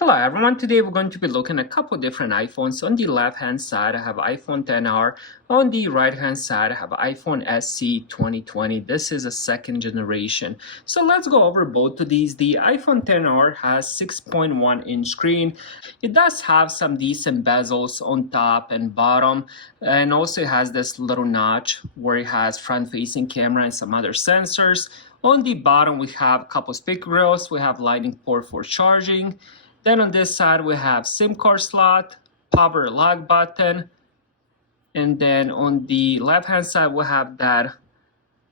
Hello everyone, today we're going to be looking at a couple different iPhones. On the left hand side I have iPhone XR, on the right hand side I have iPhone SE 2020. This is a second generation. So let's go over both of these. The iPhone XR has 6.1 inch screen. It does have some decent bezels on top and bottom, and also it has this little notch where it has front facing camera and some other sensors. On the bottom we have a couple speaker grills, we have lightning port for charging. Then on this side we have SIM card slot, power lock button, and then on the left hand side we have that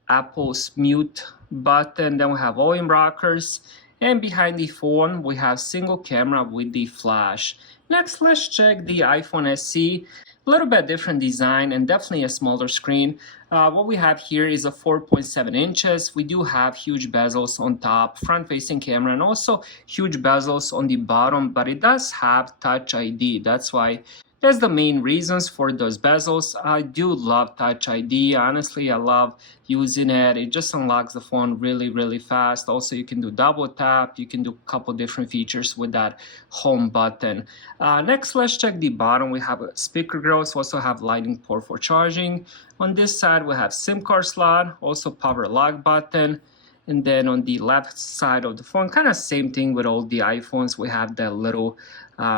Apple's mute button. Then we have volume rockers, and behind the phone we have single camera with the flash. Next, let's check the iPhone SE. A little bit different design and definitely a smaller screen. What we have here is a 4.7 inches. We do have huge bezels on top, front-facing camera, and also huge bezels on the bottom, but it does have Touch ID. That's the main reasons for those bezels. I do love Touch ID. Honestly, I love using it. It just unlocks the phone really fast. Also, you can do double tap. You can do a couple different features with that home button. Next, let's check the bottom. We have a speaker grills. Also have lightning port for charging. On this side, we have SIM card slot. Also power lock button. And then on the left side of the phone, kind of same thing with all the iPhones. We have that little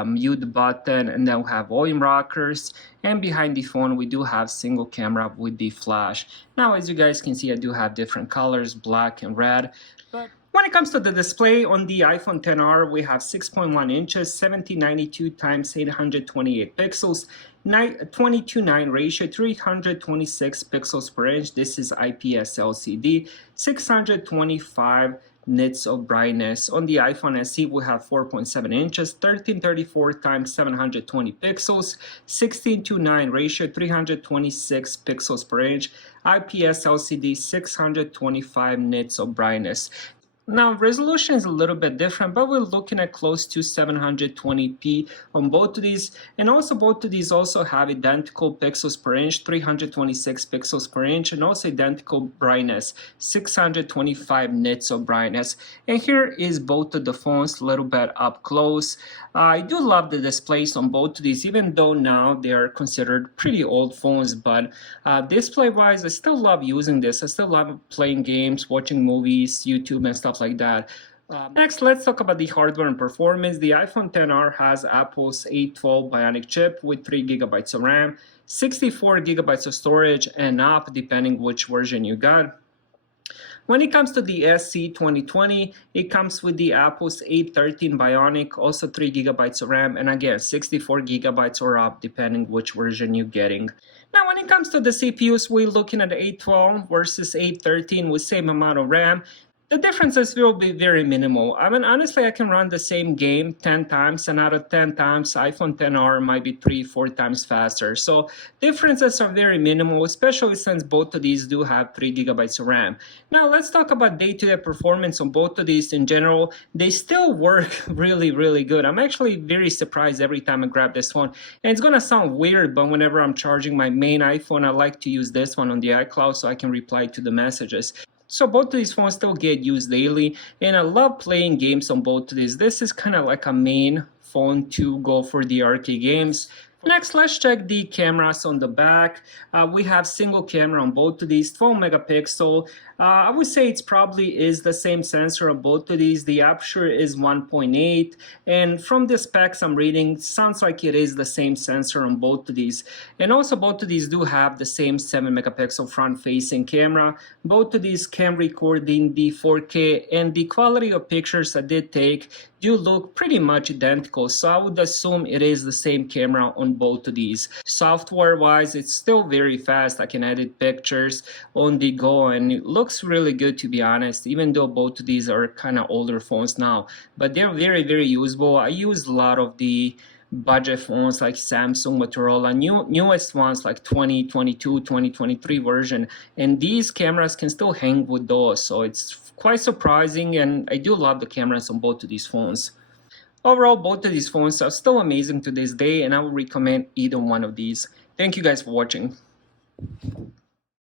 mute button, and then we have volume rockers. And behind the phone, we do have single camera with the flash. Now, as you guys can see, I do have different colors, black and red. But when it comes to the display on the iPhone XR, we have 6.1 inches, 1792 x 828 pixels, 22:9 ratio, 326 pixels per inch. This is IPS LCD, 625 nits of brightness. On the iPhone SE, we have 4.7 inches, 1334 x 720 pixels, 16:9 ratio, 326 pixels per inch, IPS LCD, 625 nits of brightness. Now, resolution is a little bit different, but we're looking at close to 720p on both of these. And also both of these also have identical pixels per inch, 326 pixels per inch, and also identical brightness, 625 nits of brightness. And here is both of the phones a little bit up close. I do love the displays on both of these, even though now they are considered pretty old phones, but display-wise, I still love using this. I still love playing games, watching movies, YouTube, and stuff like that. Next, let's talk about the hardware and performance. The iPhone XR has Apple's A12 Bionic chip with 3 GB of RAM, 64 GB of storage, and up depending which version you got. When it comes to the SE 2020, it comes with the Apple's A13 Bionic, also 3 GB of RAM, and again 64 GB or up depending which version you're getting. Now, when it comes to the CPUs, we're looking at A12 versus A13 with same amount of RAM. The differences will be very minimal. I mean, honestly, I can run the same game 10 times, and out of 10 times, iPhone XR might be 3-4 times faster. So differences are very minimal, especially since both of these do have 3 GB of RAM. Now, let's talk about day-to-day performance on both of these in general. They still work really good. I'm actually very surprised every time I grab this phone. And it's gonna sound weird, but whenever I'm charging my main iPhone, I like to use this one on the iCloud so I can reply to the messages. So both of these phones still get used daily, and I love playing games on both of these. This is kind of like a main phone to go for the arcade games. Next, let's check the cameras on the back. We have single camera on both of these, 12 megapixel. I would say it's probably is the same sensor on both of these. The aperture is 1.8, and from the specs I'm reading, sounds like it is the same sensor on both of these. And also both of these do have the same 7 megapixel front-facing camera. Both of these can record in the 4K, and the quality of pictures I did take do look pretty much identical, so I would assume it is the same camera on both of these. Software wise, it's still very fast. I can edit pictures on the go, and it looks really good, to be honest, even though both of these are kind of older phones now, but they're very usable. I use a lot of the budget phones like Samsung, Motorola, newest ones like 2022, 2023 version, and these cameras can still hang with those, so it's quite surprising, and I do love the cameras on both of these phones. Overall, both of these phones are still amazing to this day, and I would recommend either one of these. Thank you guys for watching.